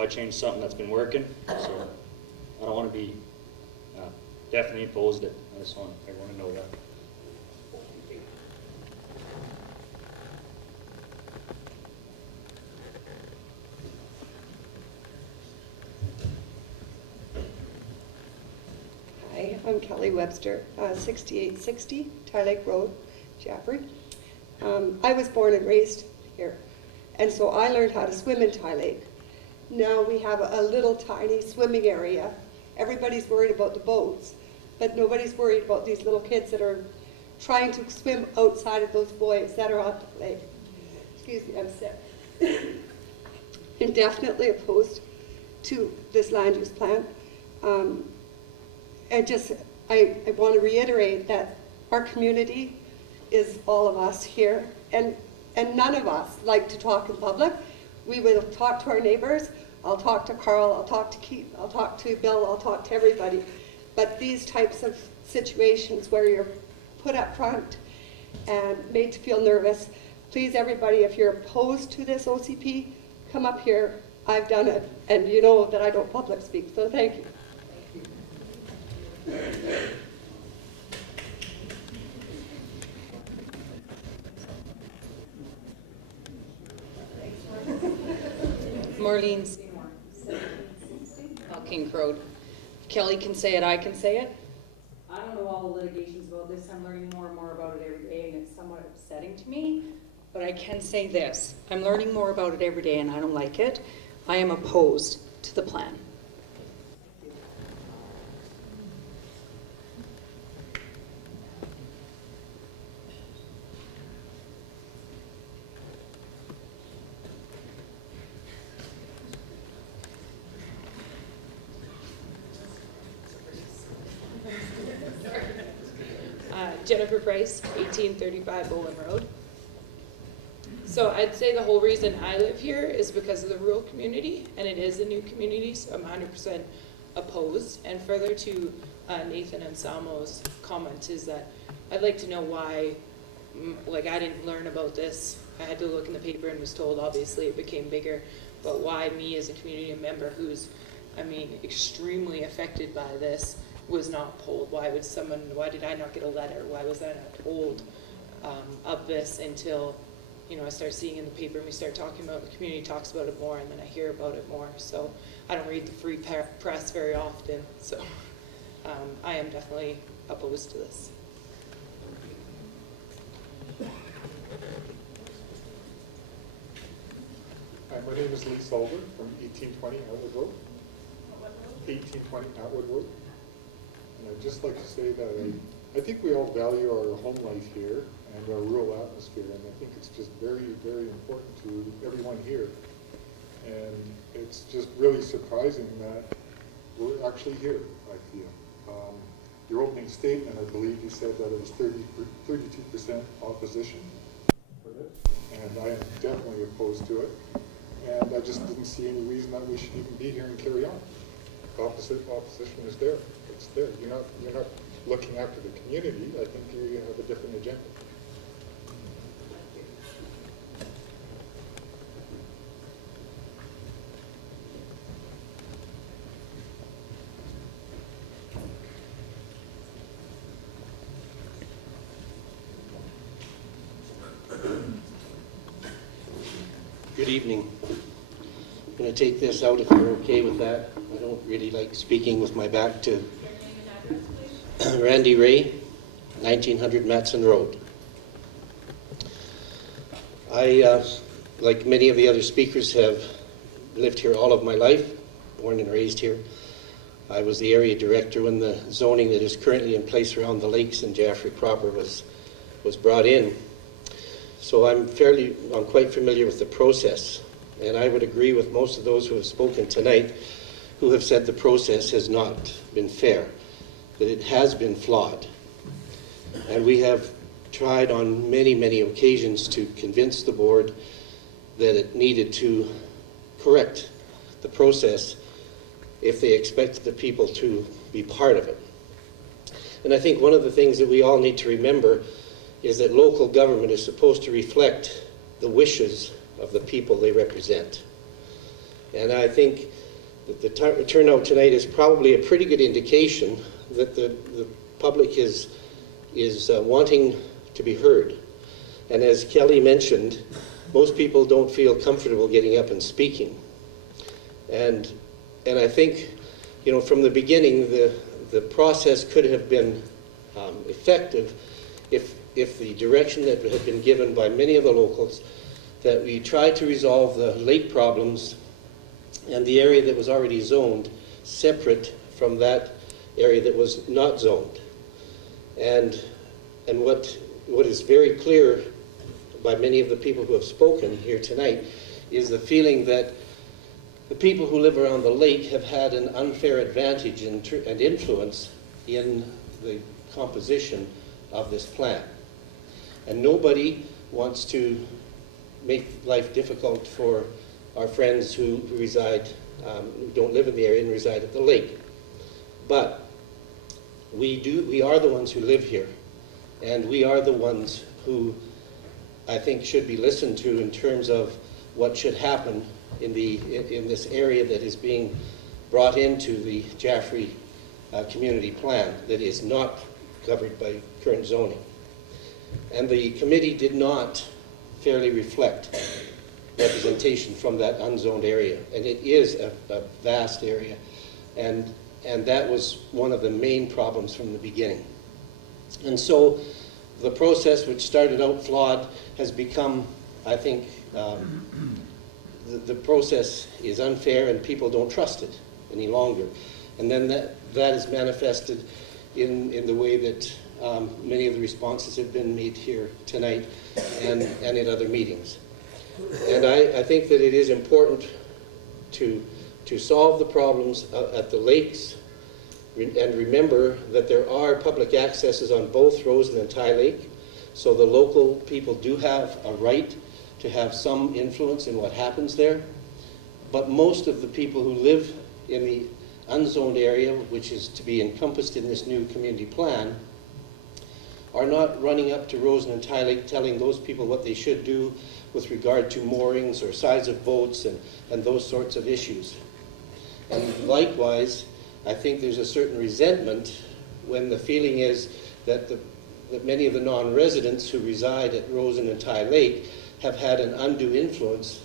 why change something that's been working? So I don't want to be definitely opposed it. I just want everyone to know that. Hi, I'm Kelly Webster, 6860 Tie Lake Road, Jaffray. I was born and raised here, and so I learned how to swim in Tie Lake. Now we have a little tiny swimming area. Everybody's worried about the boats, but nobody's worried about these little kids that are trying to swim outside of those buoys that are on the lake. Excuse me, I'm sick. I'm definitely opposed to this land use plan. I want to reiterate that our community is all of us here, and none of us like to talk in public. We will talk to our neighbors. I'll talk to Carl, I'll talk to Keith, I'll talk to Bill, I'll talk to everybody. But these types of situations where you're put up front and made to feel nervous, please everybody, if you're opposed to this OCP, come up here. I've done it, and you know that I don't public speak, so thank you. Marlene Seymour, King Road. Kelly can say it, I can say it. I don't know all the litigations about this. I'm learning more and more about it every day, and it's somewhat upsetting to me. But I can say this. I'm learning more about it every day, and I don't like it. I am opposed to the plan. Jennifer Price, 1835 Bowen Road. So I'd say the whole reason I live here is because of the rural community, and it is a new community, so I'm 100% opposed. And further to Nathan and Samo's comment is that I'd like to know why, like I didn't learn about this. I had to look in the paper and was told obviously it became bigger, but why me as a community member who's, I mean, extremely affected by this was not told? Why did I not get a letter? Why was I not told of this until, you know, I start seeing in the paper and we start talking about, the community talks about it more, and then I hear about it more. So I don't read the free press very often, so I am definitely opposed to this. Hi, my name is Lee Solver from 1820 Atwood Road. 1820 Atwood Road. And I'd just like to say that I think we all value our home life here and our rural atmosphere, and I think it's just very, very important to everyone here. And it's just really surprising that we're actually here, I feel. Your opening statement, I believe you said that it was 32% opposition for this, and I am definitely opposed to it. And I just didn't see any reason that we should even be here and carry on. Opposition is there. It's there. You're not looking after the community. I think you have a different agenda. Good evening. I'm going to take this out if you're okay with that. I don't really like speaking with my back to Randy Ray, 1900 Matson Road. I, like many of the other speakers, have lived here all of my life, born and raised here. I was the area director when the zoning that is currently in place around the lakes in Jaffray proper was brought in. So I'm quite familiar with the process, and I would agree with most of those who have spoken tonight who have said the process has not been fair, that it has been flawed. And we have tried on many, many occasions to convince the board that it needed to correct the process if they expected the people to be part of it. And I think one of the things that we all need to remember is that local government is supposed to reflect the wishes of the people they represent. And I think that the turnout tonight is probably a pretty good indication that the public is wanting to be heard. And as Kelly mentioned, most people don't feel comfortable getting up and speaking. And I think, you know, from the beginning, the process could have been effective if the direction that had been given by many of the locals, that we tried to resolve the lake problems and the area that was already zoned separate from that area that was not zoned. And what is very clear by many of the people who have spoken here tonight is the feeling that the people who live around the lake have had an unfair advantage and influence in the composition of this plan. And nobody wants to make life difficult for our friends who reside, who don't live in the area and reside at the lake. But we are the ones who live here, and we are the ones who I think should be listened to in terms of what should happen in this area that is being brought into the Jaffray community plan that is not covered by current zoning. And the committee did not fairly reflect representation from that unzoned area. And it is a vast area. And that was one of the main problems from the beginning. And so the process, which started out flawed, has become, I think, the process is unfair and people don't trust it any longer. And then that is manifested in the way that many of the responses have been made here tonight and in other meetings. And I think that it is important to solve the problems at the lakes, and remember that there are public accesses on both Rosen and Ty Lake, so the local people do have a right to have some influence in what happens there. But most of the people who live in the unzoned area, which is to be encompassed in this new community plan, are not running up to Rosen and Ty Lake telling those people what they should do with regard to moorings or size of boats and those sorts of issues. And likewise, I think there's a certain resentment when the feeling is that many of the non-residents who reside at Rosen and Ty Lake have had an undue influence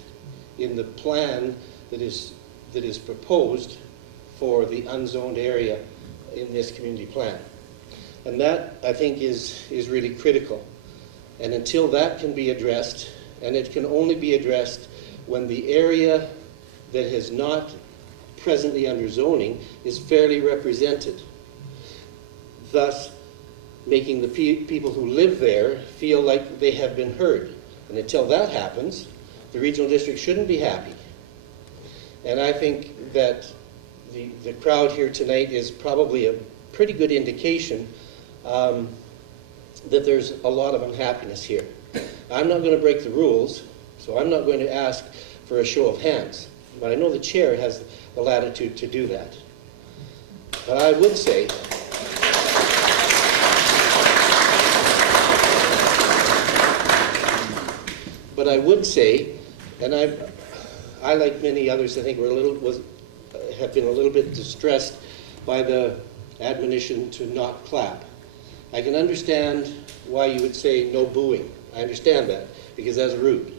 in the plan that is proposed for the unzoned area in this community plan. And that, I think, is really critical. And until that can be addressed, and it can only be addressed when the area that is not presently under zoning is fairly represented, thus making the people who live there feel like they have been heard. And until that happens, the regional district shouldn't be happy. And I think that the crowd here tonight is probably a pretty good indication that there's a lot of unhappiness here. I'm not going to break the rules, so I'm not going to ask for a show of hands. But I know the chair has the latitude to do that. But I would say, and I like many others, I think have been a little bit distressed by the admonition to not clap. I can understand why you would say no booing. I understand that, because that's rude.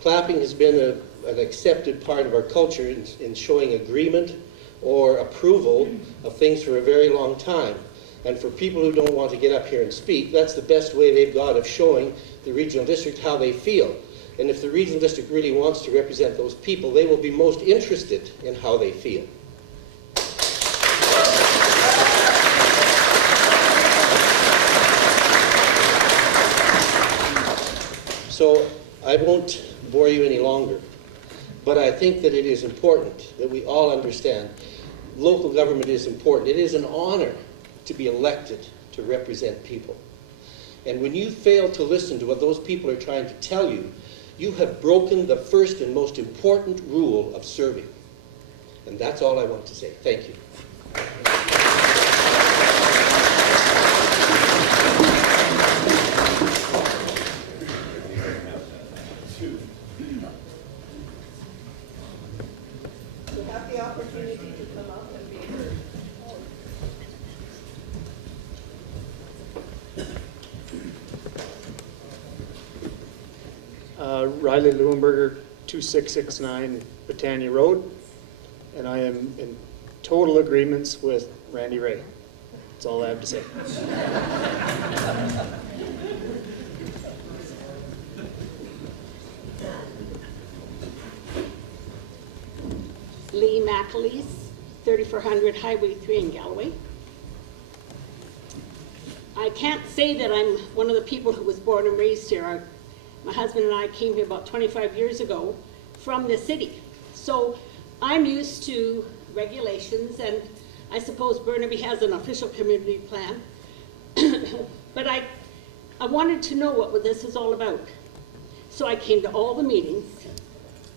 Clapping has been an accepted part of our culture in showing agreement or approval of things for a very long time. And for people who don't want to get up here and speak, that's the best way they've got of showing the regional district how they feel. And if the regional district really wants to represent those people, they will be most interested in how they feel. So I won't bore you any longer, but I think that it is important that we all understand local government is important. It is an honor to be elected to represent people. And when you fail to listen to what those people are trying to tell you, you have broken the first and most important rule of serving. And that's all I want to say. Thank you. opportunity to come up and be heard. Riley Leuenberger, 2669 Britannia Road, and I am in total agreements with Randy Ray. That's all I have to say. Lee McAleese, 3400 Highway 3 in Galloway. I can't say that I'm one of the people who was born and raised here. My husband and I came here about 25 years ago from the city. So I'm used to regulations, and I suppose Burnaby has an official community plan. But I wanted to know what this is all about. So I came to all the meetings.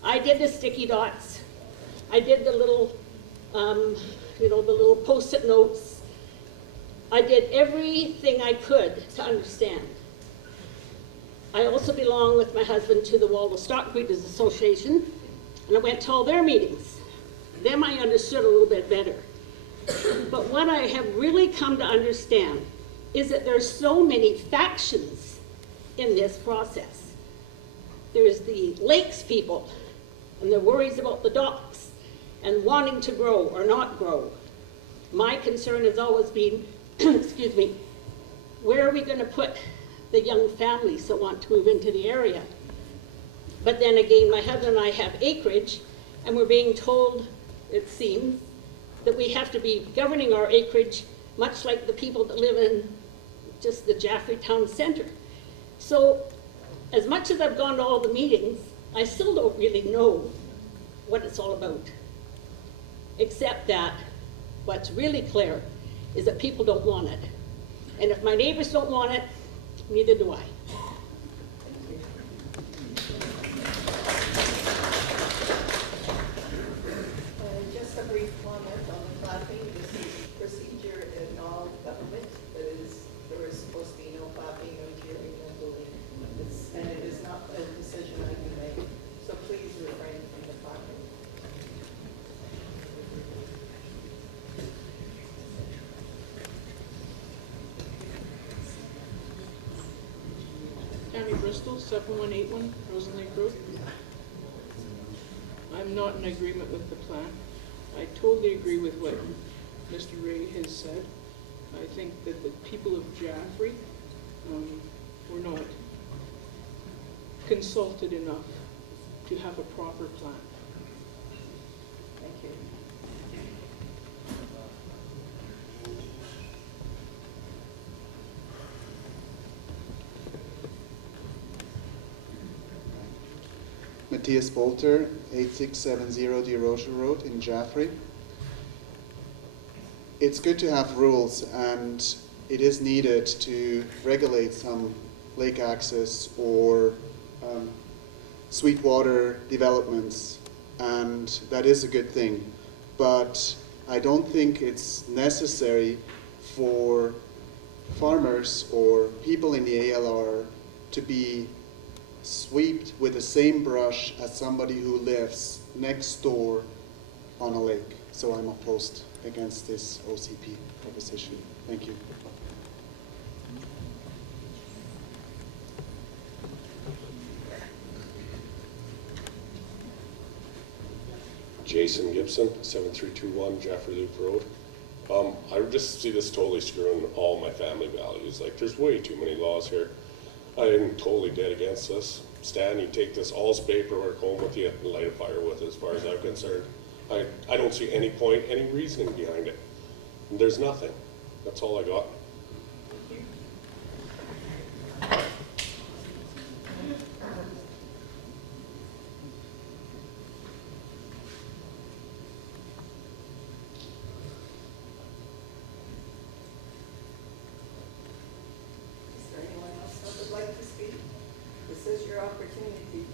I did the sticky dots. I did the little, the little Post-it notes. I did everything I could to understand. I also belong with my husband to the Waldo Stock Breeders Association, and I went to all their meetings. Them I understood a little bit better. But what I have really come to understand is that there's so many factions in this process. There's the lakes people, and their worries about the docks, and wanting to grow or not grow. My concern has always been, excuse me, where are we going to put the young families that want to move into the area? But then again, my husband and I have acreage, and we're being told, it seems, that we have to be governing our acreage much like the people that live in just the Jaffray town center. So as much as I've gone to all the meetings, I still don't really know what it's all about. Except that what's really clear is that people don't want it. And if my neighbors don't want it, neither do I. Just a brief comment on the clapping. This is procedure in all government. There is supposed to be no clapping, no cheering, no booing. And it is not a decision I can make. So please refrain from the clapping. Tammy Bristol, 7181 Rosen Lake Road. I'm not in agreement with the plan. I totally agree with what Mr. Ray has said. I think that the people of Jaffray were not consulted enough to have a proper plan. Thank you. Matthias Bolter, 8670 De Rocha Road in Jaffray. It's good to have rules, and it is needed to regulate some lake access or sweetwater developments, and that is a good thing. But I don't think it's necessary for farmers or people in the ALR to be swept with the same brush as somebody who lives next door on a lake. So I'm opposed against this OCP proposition. Thank you. Jason Gibson, 7321 Jaffray Loop Road. I just see this totally screwing all my family values. Like, there's way too many laws here. I'm totally dead against this. Stan, you take this all's paperwork home with you and light a fire with it, as far as I'm concerned. I don't see any point, any reasoning behind it. There's nothing. That's all I got. Is there anyone else that would like to speak? This is your opportunity.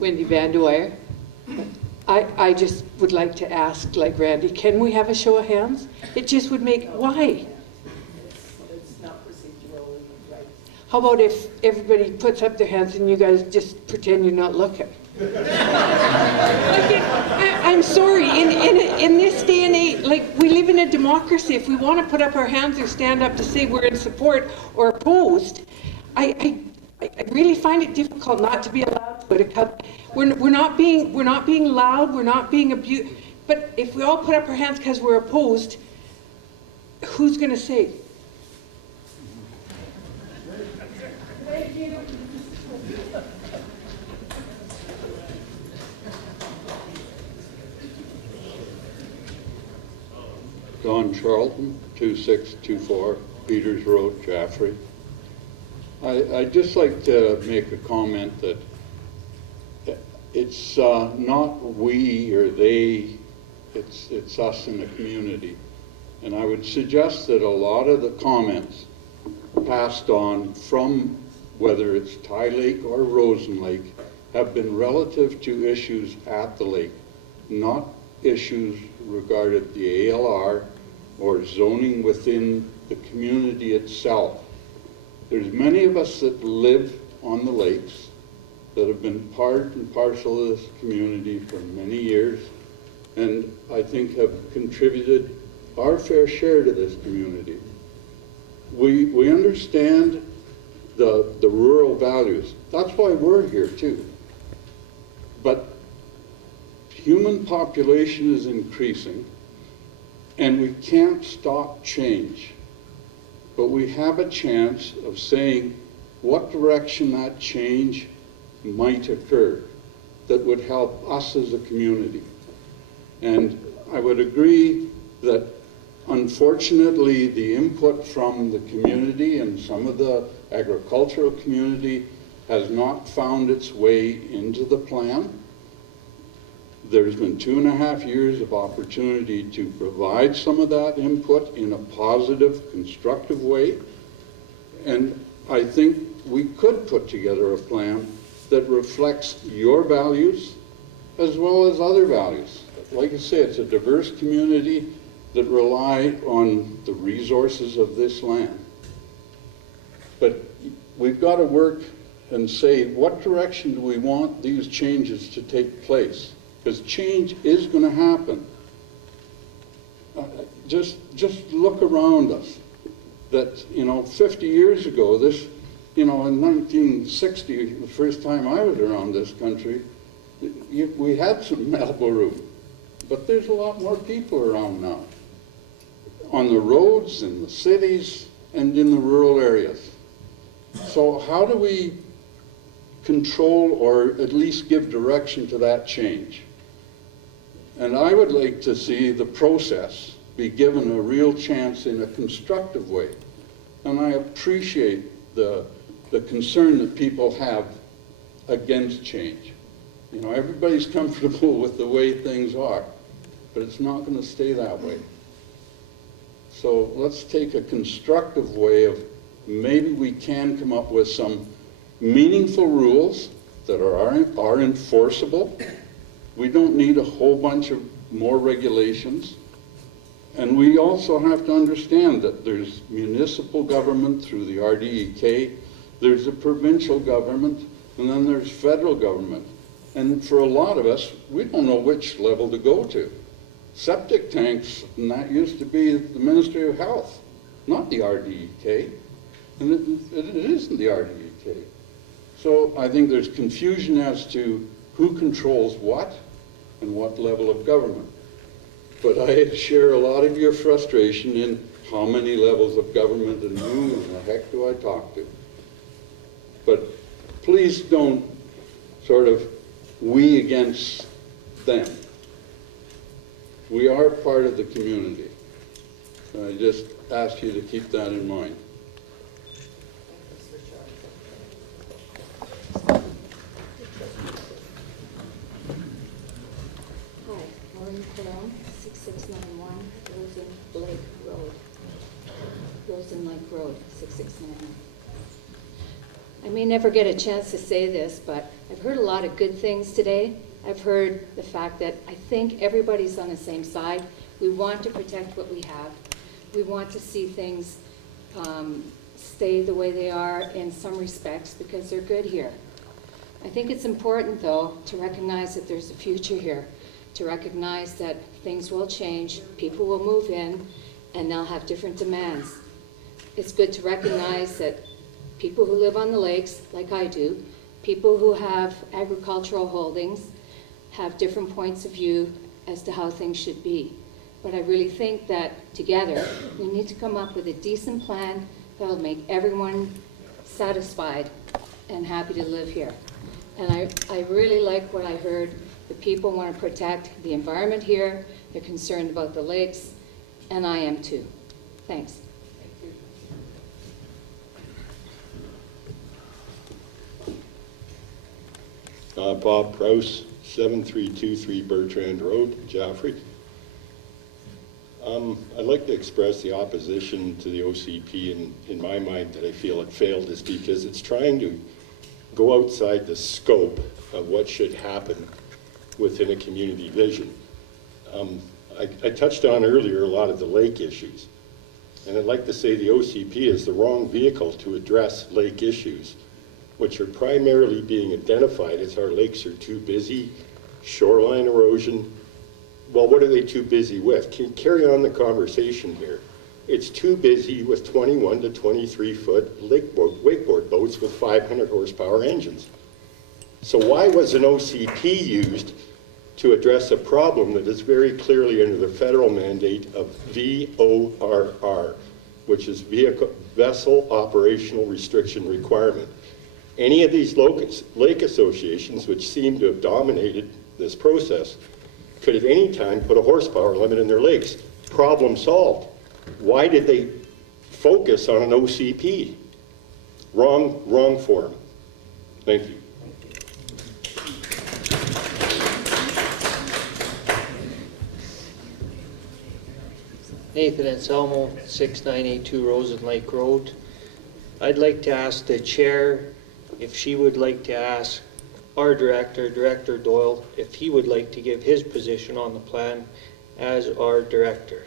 Wendy Vandeweyer. I just would like to ask, like Randy, can we have a show of hands? It just would make, why? It's not procedurally right. How about if everybody puts up their hands and you guys just pretend you're not looking? I'm sorry, in this day and age, like, we live in a democracy. If we want to put up our hands or stand up to say we're in support or opposed, I really find it difficult not to be allowed to it. We're not being loud, we're not being abused. But if we all put up our hands because we're opposed, who's going to say? Thank you. Don Charlton, 2624 Peters Road, Jaffray. I'd just like to make a comment that it's not we or they, it's us in the community. And I would suggest that a lot of the comments passed on from whether it's Ty Lake or Rosen Lake have been relative to issues at the lake, not issues regarding the ALR or zoning within the community itself. There's many of us that live on the lakes that have been part and parcel of this community for many years, and I think have contributed our fair share to this community. We understand the rural values. That's why we're here too. But human population is increasing, and we can't stop change. But we have a chance of saying what direction that change might occur that would help us as a community. And I would agree that unfortunately the input from the community and some of the agricultural community has not found its way into the plan. There's been 2.5 years of opportunity to provide some of that input in a positive, constructive way. And I think we could put together a plan that reflects your values as well as other values. Like I say, it's a diverse community that rely on the resources of this land. But we've got to work and say, what direction do we want these changes to take place? Because change is going to happen. Just look around us. That, 50 years ago, this, in 1960, the first time I was around this country, we had some elbow room. But there's a lot more people around now. On the roads, in the cities, and in the rural areas. So how do we control or at least give direction to that change? And I would like to see the process be given a real chance in a constructive way. And I appreciate the concern that people have against change. Everybody's comfortable with the way things are, but it's not going to stay that way. So let's take a constructive way of maybe we can come up with some meaningful rules that are enforceable. We don't need a whole bunch of more regulations. And we also have to understand that there's municipal government through the RDEK, there's a provincial government, and then there's federal government. And for a lot of us, we don't know which level to go to. Septic tanks, and that used to be the Ministry of Health, not the RDEK. And it isn't the RDEK. So I think there's confusion as to who controls what and what level of government. But I share a lot of your frustration in how many levels of government and who in the heck do I talk to. But please don't sort of we against them. We are part of the community. I just ask you to keep that in mind. Hi, Maureen Cologne, 6691 Rosen Lake Road. Rosen Lake Road, 6691. I may never get a chance to say this, but I've heard a lot of good things today. I've heard the fact that I think everybody's on the same side. We want to protect what we have. We want to see things stay the way they are in some respects because they're good here. I think it's important, though, to recognize that there's a future here, to recognize that things will change, people will move in, and they'll have different demands. It's good to recognize that people who live on the lakes, like I do, people who have agricultural holdings, have different points of view as to how things should be. But I really think that together, we need to come up with a decent plan that'll make everyone satisfied and happy to live here. And I really like what I heard. The people want to protect the environment here. They're concerned about the lakes, and I am too. Thanks. Bob Prowse, 7323 Bertrand Road, Jaffray. I'd like to express the opposition to the OCP in my mind that I feel it failed is because it's trying to go outside the scope of what should happen within a community vision. I touched on earlier a lot of the lake issues, and I'd like to say the OCP is the wrong vehicle to address lake issues, which are primarily being identified as our lakes are too busy, shoreline erosion. Well, what are they too busy with? Can you carry on the conversation here? It's too busy with 21 to 23 foot wakeboard boats with 500 horsepower engines. So why was an OCP used to address a problem that is very clearly under the federal mandate of VORR, which is Vessel Operational Restriction Requirement? Any of these lake associations, which seem to have dominated this process, could at any time put a horsepower limit in their lakes. Problem solved. Why did they focus on an OCP? Wrong forum. Thank you. Nathan Anselmo, 6982 Rosen Lake Road. I'd like to ask the chair if she would like to ask our director, Director Doyle, if he would like to give his position on the plan as our director.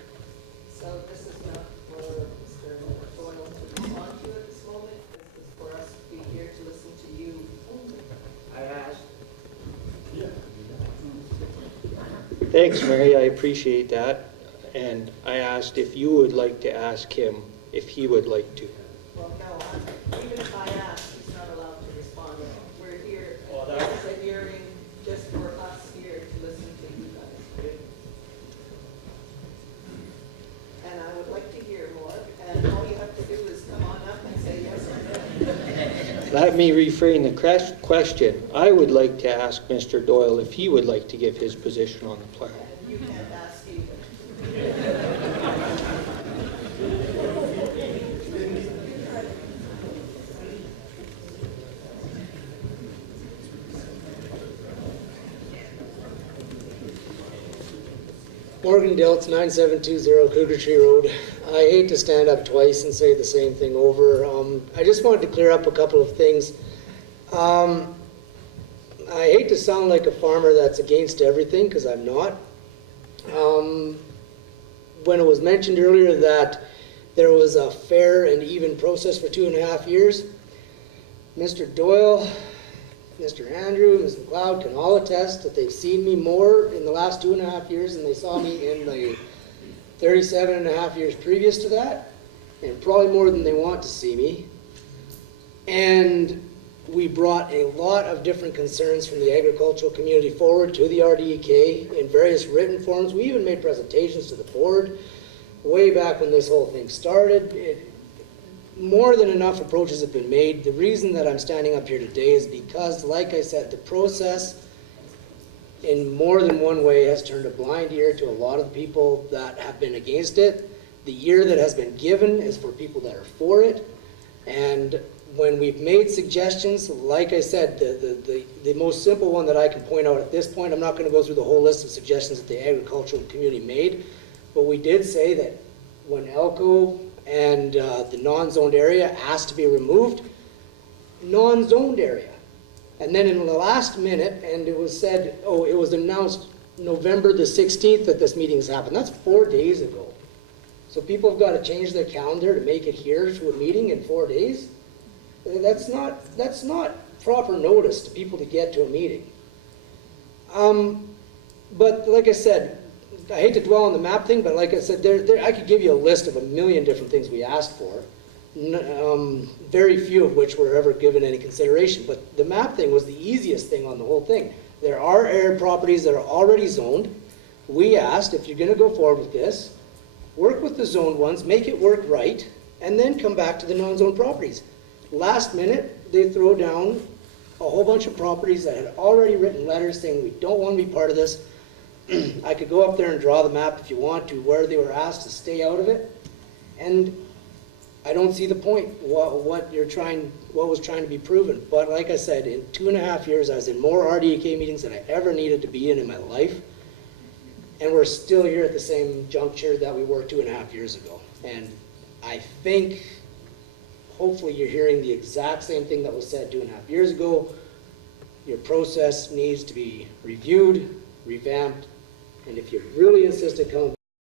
So this is not for Mr. Doyle to respond to at this moment. This is for us to be here to listen to you only. I asked. Thanks, Mary. I appreciate that. And I asked if you would like to ask him if he would like to. Well, no, even if I ask, he's not allowed to respond. We're here, this is a hearing just for us here to listen to you guys. And I would like to hear more, and all you have to do is come on up and say yes or no. Let me reframe the question. I would like to ask Mr. Doyle if he would like to give his position on the plan. And you can't ask either. Morgan Diltz, 9720 Cougar Tree Road. I hate to stand up twice and say the same thing over. I just wanted to clear up a couple of things. I hate to sound like a farmer that's against everything, because I'm not. When it was mentioned earlier that there was a fair and even process for 2.5 years, Mr. Doyle, Mr. Andrew, Ms. McLeod can all attest that they've seen me more in the last 2.5 years than they saw me in the 37.5 years previous to that, and probably more than they want to see me. And we brought a lot of different concerns from the agricultural community forward to the RDEK in various written forms. We even made presentations to the board way back when this whole thing started. More than enough approaches have been made. The reason that I'm standing up here today is because, like I said, the process in more than one way has turned a blind ear to a lot of the people that have been against it. The ear that has been given is for people that are for it. And when we've made suggestions, like I said, the most simple one that I can point out at this point, I'm not going to go through the whole list of suggestions that the agricultural community made, but we did say that when Elko and the non-zoned area has to be removed, non-zoned area. And then in the last minute, and it was said, oh, it was announced November the 16th that this meeting's happened. That's 4 days ago. So people have got to change their calendar to make it here to a meeting in 4 days. That's not proper notice to people to get to a meeting. But like I said, I hate to dwell on the map thing, but like I said, I could give you a list of a million different things we asked for. Very few of which were ever given any consideration. But the map thing was the easiest thing on the whole thing. There are area properties that are already zoned. We asked, if you're going to go forward with this, work with the zoned ones, make it work right, and then come back to the non-zoned properties. Last minute, they throw down a whole bunch of properties that had already written letters saying we don't want to be part of this. I could go up there and draw the map if you want to, where they were asked to stay out of it. And I don't see the point, what was trying to be proven. But like I said, in 2.5 years, I was in more RDAK meetings than I ever needed to be in my life. And we're still here at the same juncture that we were 2.5 years ago. And I think, hopefully you're hearing the exact same thing that was said 2.5 years ago. Your process needs to be reviewed, revamped, and if you really insist on coming